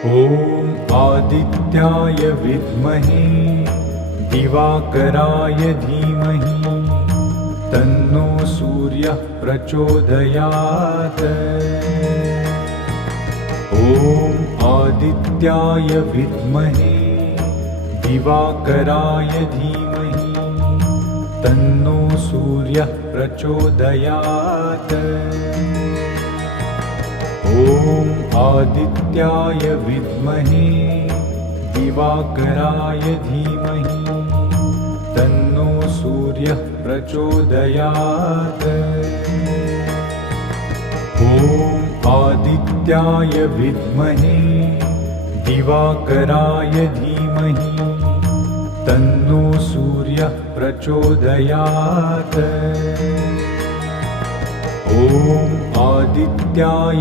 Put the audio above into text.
ॐ आदित्याय विद्महे दिवाकराय धीमहि तन्नो सूर्यः प्रचोदयात्। ॐ आदित्याय विद्महे दिवाकराय धीमहि तन्नो सूर्यः प्रचोदयात्। ॐ आदित्याय विद्महे दिवाकराय धीमहि तन्नो सूर्यः प्रचोदयात्। ॐ आदित्याय विद्महे दिवाकराय धीमहि तन्नो सूर्यः प्रचोदयात्। ॐ आदित्याय